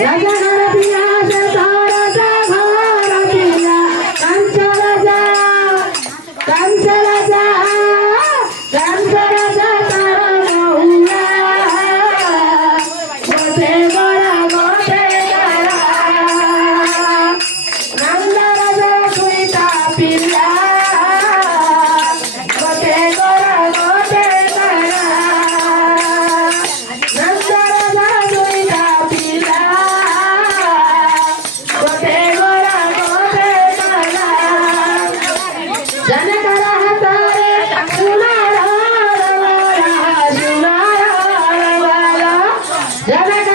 राजा घर पिया से राजा घर पिया कंचन राजा तारा बहुआ गोटे गड़ा गोटे गड़ा नंद राजा सुईता पिला गोटे गड़ा गोटे गड़ा नंद राजा सुईता पिला गोटे गड़ा गोटे गड़ा जनकरा हतारे सुनारा वाला जनक